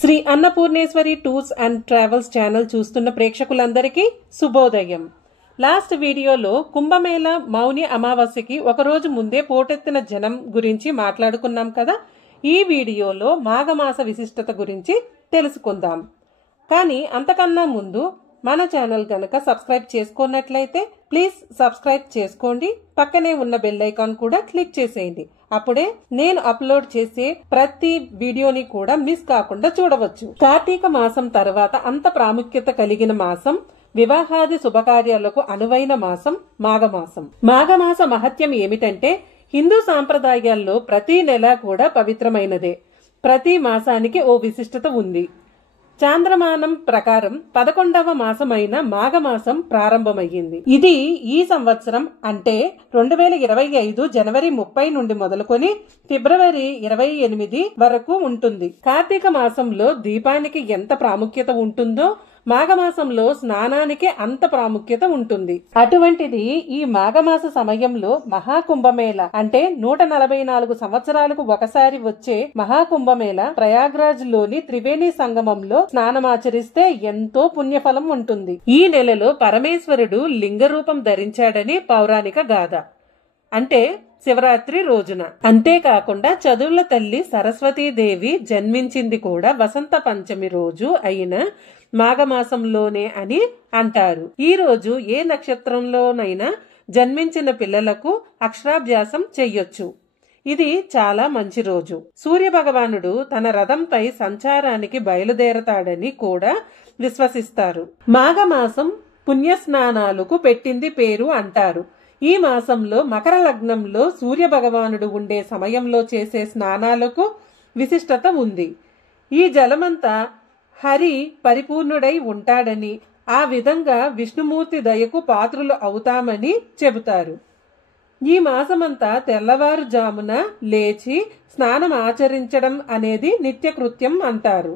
Shri Annapurneshwari tours and travels channel చూస్తున్న ప్రేక్షకులందరికీ శుభోదయం. లాస్ట్ వీడియోలో కుంభమేళ మౌని అమావాస్యకి ఒకరోజు ముందే పోటెత్తిన జనం గురించి మాట్లాడుకున్నాం కదా. ఈ వీడియోలో మాఘమాస విశిష్టత గురించి తెలుసుకుందాం. కానీ అంతకన్నా ముందు మన ఛానల్ గనక సబ్స్క్రైబ్ చేసుకున్నట్లయితే ప్లీజ్ సబ్స్క్రైబ్ చేసుకోండి. పక్కనే ఉన్న బెల్ ఐకాన్ కూడా క్లిక్ చేసేయండి. అప్పుడే నేను అప్లోడ్ చేసే ప్రతి వీడియోని కూడా మిస్ కాకుండా చూడవచ్చు. కార్తీక మాసం తర్వాత అంత ప్రాముఖ్యత కలిగిన మాసం, వివాహాది శుభకార్యాలకు అనువైన మాసం మాఘమాసం. మాఘమాస మహత్యం ఏమిటంటే హిందూ సాంప్రదాయాల్లో ప్రతి నెల కూడా పవిత్రమైనదే. ప్రతి మాసానికి ఓ విశిష్టత ఉంది. చాంద్రమానం ప్రకారం 11వ మాసమైన మాఘమాసం ప్రారంభమయ్యింది. ఇది ఈ సంవత్సరం అంటే 2025 జనవరి 30 నుండి మొదలుకొని ఫిబ్రవరి 28 వరకు ఉంటుంది. కార్తీక మాసంలో దీపానికి ఎంత ప్రాముఖ్యత ఉంటుందో మాఘమాసంలో స్నానానికి అంత ప్రాముఖ్యత ఉంటుంది. అటువంటిది ఈ మాఘమాస సమయంలో మహాకుంభమేళ అంటే 144 సంవత్సరాలకు ఒకసారి వచ్చే మహాకుంభమేళ ప్రయాగ్రాజ్ లోని త్రివేణి సంగమంలో స్నానమాచరిస్తే ఎంతో పుణ్యఫలం ఉంటుంది. ఈ నెలలో పరమేశ్వరుడు లింగ రూపం ధరించాడని పౌరాణిక గాథ. అంటే శివరాత్రి రోజున. అంతేకాకుండా చదువుల తల్లి సరస్వతీదేవి జన్మించింది కూడా వసంత పంచమి రోజు అయిన మాఘమాసంలోనే అని అంటారు. ఈ రోజు ఏ నక్షత్రంలోనైనా జన్మించిన పిల్లలకు అక్షరాభ్యాసం చెయ్యొచ్చు. ఇది చాలా మంచి రోజు. సూర్య భగవానుడు తన రథంపై సంచారానికి బయలుదేరతాడని కూడా విశ్వసిస్తారు. మాఘమాసం పుణ్యస్నానాలకు పెట్టింది పేరు అంటారు. ఈ మాసంలో మకర లగ్నంలో సూర్య భగవానుడు ఉండే సమయంలో చేసే స్నానాలకు విశిష్టత ఉంది. ఈ జలమంతా హరి పరిపూర్ణుడై ఉంటాడని, ఆ విధంగా విష్ణుమూర్తి దయకు పాత్రులు అవుతామని చెబుతారు. ఈ మాసమంతా తెల్లవారుజామున లేచి స్నానం ఆచరించడం అనేది నిత్యకృత్యం అంటారు.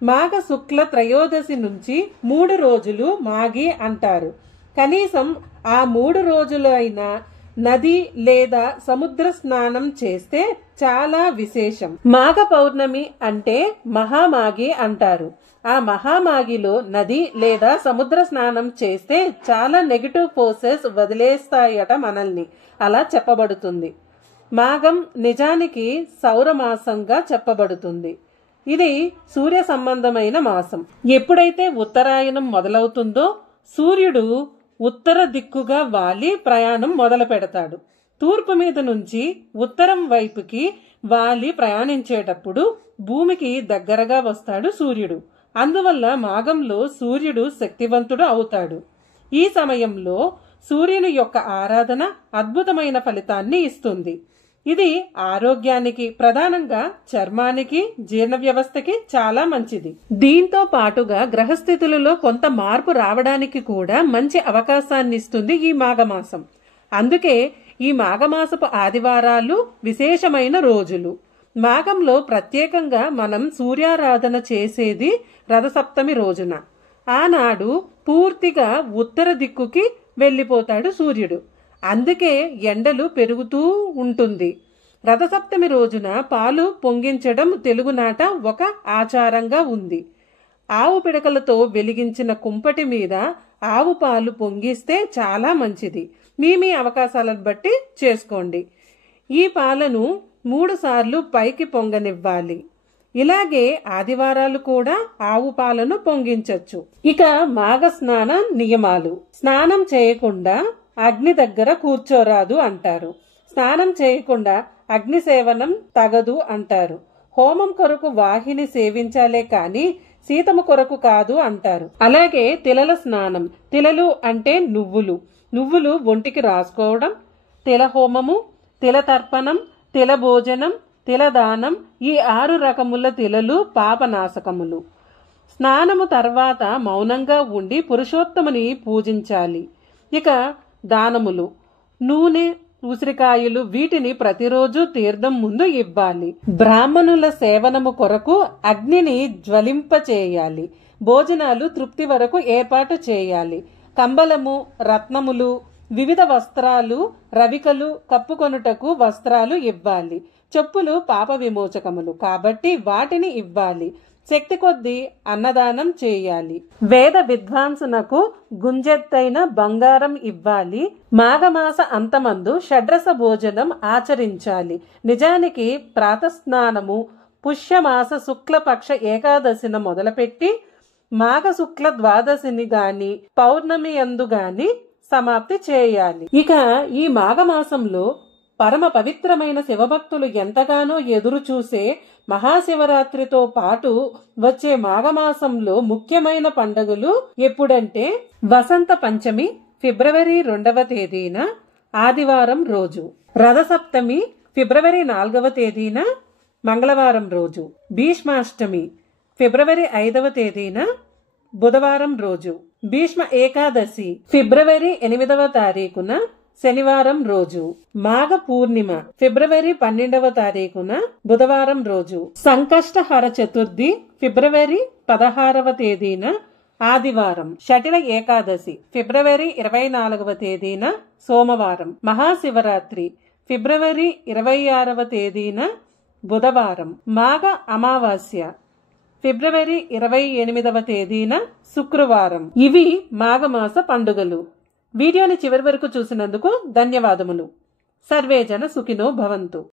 మాఘ శుక్ల త్రయోదశి నుంచి 3 రోజులు మాఘి అంటారు. కనీసం ఆ 3 రోజులు అయినా నది లేదా సముద్ర స్నానం చేస్తే చాలా విశేషం. మాఘ పౌర్ణమి అంటే మహామాఘి అంటారు. ఆ మహామాఘిలో నది లేదా సముద్ర స్నానం చేస్తే చాలా నెగటివ్ ఫోర్సెస్ వదిలేస్తాయట మనల్ని, అలా చెప్పబడుతుంది. మాఘం నిజానికి సౌరమాసంగా చెప్పబడుతుంది. ఇది సూర్య సంబంధమైన మాసం. ఎప్పుడైతే ఉత్తరాయణం మొదలవుతుందో సూర్యుడు ఉత్తర దిక్కుగా వాలి ప్రయాణం మొదలు పెడతాడు. తూర్పు మీద నుంచి ఉత్తరం వైపుకి వాలి ప్రయాణించేటప్పుడు భూమికి దగ్గరగా వస్తాడు సూర్యుడు. అందువల్ల మాఘంలో సూర్యుడు శక్తివంతుడు అవుతాడు. ఈ సమయంలో సూర్యుని యొక్క ఆరాధన అద్భుతమైన ఫలితాన్ని ఇస్తుంది. ఇది ఆరోగ్యానికి, ప్రధానంగా చర్మానికి, జీర్ణ వ్యవస్థకి చాలా మంచిది. దీంతో పాటుగా గ్రహస్థితులలో కొంత మార్పు రావడానికి కూడా మంచి అవకాశాన్ని ఇస్తుంది ఈ మాఘమాసం. అందుకే ఈ మాఘమాసపు ఆదివారాలు విశేషమైన రోజులు. మాఘంలో ప్రత్యేకంగా మనం సూర్యారాధన చేసేది రథసప్తమి రోజున. ఆనాడు పూర్తిగా ఉత్తర దిక్కుకి వెళ్లిపోతాడు సూర్యుడు. అందుకే ఎండలు పెరుగుతూ ఉంటుంది. రథసప్తమి రోజున పాలు పొంగించడం తెలుగునాట ఒక ఆచారంగా ఉంది. ఆవు పిడకలతో వెలిగించిన కుంపటి మీద ఆవు పాలు పొంగిస్తే చాలా మంచిది. మీ అవకాశాలను బట్టి చేసుకోండి. ఈ పాలను 3 సార్లు పైకి పొంగనివ్వాలి. ఇలాగే ఆదివారాలు కూడా ఆవు పాలను పొంగించొచ్చు. ఇక మాఘ స్నాన నియమాలు. స్నానం చేయకుండా అగ్ని దగ్గర కూర్చోరాదు అంటారు. స్నానం చేయకుండా అగ్ని సేవనం తగదు అంటారు. హోమం కొరకు వాహిని సేవించాలే కాని సీతము కొరకు కాదు అంటారు. అలాగే తిలల స్నానం. తిలలు అంటే నువ్వులు. నువ్వులు ఒంటికి రాసుకోవడం, తిల హోమము, తిల తర్పణం, తిల భోజనం, తిలదానం, ఈ 6 రకముల తిలలు పాపనాశకములు. స్నానము తర్వాత మౌనంగా ఉండి పురుషోత్తముని పూజించాలి. ఇక దానములు, నూనె, ఉసిరికాయలు, వీటిని ప్రతిరోజు తీర్థం ముందు ఇవ్వాలి. బ్రాహ్మణుల సేవనము కొరకు అగ్నిని జ్వలింపచేయాలి. భోజనాలు తృప్తి వరకు ఏర్పాటు చేయాలి. కంబలము, రత్నములు, వివిధ వస్త్రాలు, రవికలు కప్పుకొనుటకు వస్త్రాలు ఇవ్వాలి. చెప్పులు పాప విమోచకములు కాబట్టి వాటిని ఇవ్వాలి. శక్తి కొద్దీ అన్నదానం చేయాలి. వేద విద్వాంసునకు గుంజెత్తైన బంగారం ఇవ్వాలి. మాఘమాస అంతమందు షడ్రస భోజనం ఆచరించాలి. నిజానికి ప్రాతస్నానము పుష్యమాస శుక్లపక్ష ఏకాదశిన మొదలుపెట్టి మాఘ శుక్ల ద్వాదశిని గాని పౌర్ణమి యందు గాని సమాప్తి చేయాలి. ఇక ఈ మాఘమాసంలో పరమ పవిత్రమైన శివభక్తులు ఎంతగానో ఎదురు చూసే మహాశివరాత్రితో పాటు వచ్చే మాఘమాసంలో ముఖ్యమైన పండుగలు ఎప్పుడంటే వసంత పంచమి ఫిబ్రవరి 2వ తేదీన ఆదివారం రోజు, రథసప్తమి ఫిబ్రవరి 4వ తేదీన మంగళవారం రోజు, భీష్మాష్టమి ఫిబ్రవరి 5వ తేదీన బుధవారం రోజు, భీష్మ ఏకాదశి ఫిబ్రవరి 8వ తారీఖున శనివారం రోజు, మాఘ పూర్ణిమ ఫిబ్రవరి 12వ తారీఖున బుధవారం రోజు, సంకష్టహర చతుర్థి ఫిబ్రవరి 16వ తేదీన ఆదివారం, షటిల ఏకాదశి ఫిబ్రవరి 24వ తేదీన సోమవారం, మహాశివరాత్రి ఫిబ్రవరి 26వ తేదీన బుధవారం, మాఘ అమావాస్య ఫిబ్రవరి 28వ తేదీన శుక్రవారం. ఇవి మాఘమాస పండుగలు. వీడియోని చివరి వరకు చూసినందుకు ధన్యవాదములు. సర్వేజన సుఖినో భవంతు.